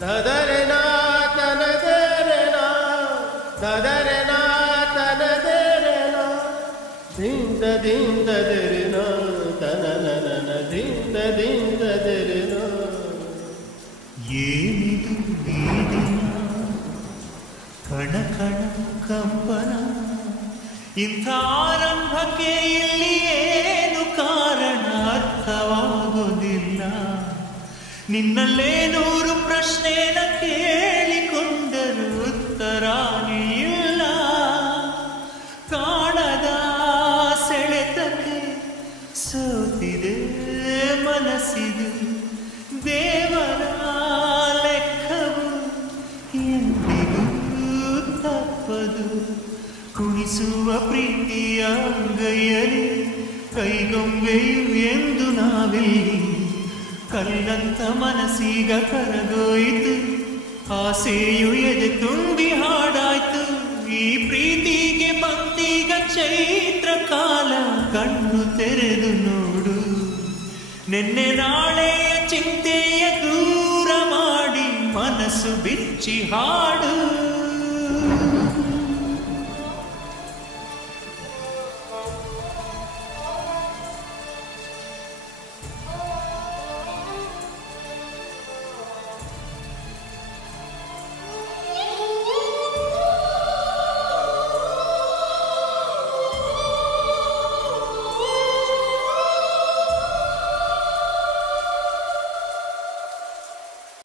ದದರೆನಾ ತನದರೆನಾ ದದರೆನಾ ತನದರೆನಾ ದಿಂದ ದಿಂದದರೆನಾ ತನನನ ದಿಂದ ದಿಂದದರೆನಾ. ಏನಿದು ಈ ದಿನ ಕಣ ಕಣ ಕಂಪನ, ಇಂಥ ಆರಂಭಕ್ಕೆ ಇಲ್ಲಿ ಏನು ಕಾರಣ ಅರ್ಥವಾಗೋದಿಲ್ಲ. ನಿನ್ನಲ್ಲೇ 100 ಪ್ರಶ್ನೆನ ಕೇಳಿಕೊಂಡರೂ ಉತ್ತರ ಇಲ್ಲ. ಕಾಣದ ಸೆಳೆತಕ್ಕೆ ಸೋತಿದೆ ಮನಸ್ಸಿದು, ದೇವರ ಲೆಕ್ಕವು ಎಂದಿಗೂ ತಪ್ಪದು. ಕುಣಿಸುವ ಪ್ರೀತಿಯ ಅಂಗೈಯಲ್ಲಿ ಕೈಗೊಂಬೆಯು ಎಂದು ನಾವಿಲ್ಲಿ, ಕಲ್ಲಂತ ಮನಸ್ಸೀಗ ಕರಗೋಯಿತು, ಆಸೆಯು ಎದೆ ತುಂಬಿ ಹಾಡಾಯ್ತು. ಈ ಪ್ರೀತಿಗೆ ಬಂದೀಗ ಚೈತ್ರ ಕಾಲ, ಕಣ್ಣು ತೆರೆದು ನೋಡು. ನಿನ್ನೆ ನಾಳೆಯ ಚಿಂತೆಯ ದೂರ ಮಾಡಿ ಮನಸ್ಸು ಬಿಚ್ಚಿ ಹಾಡು.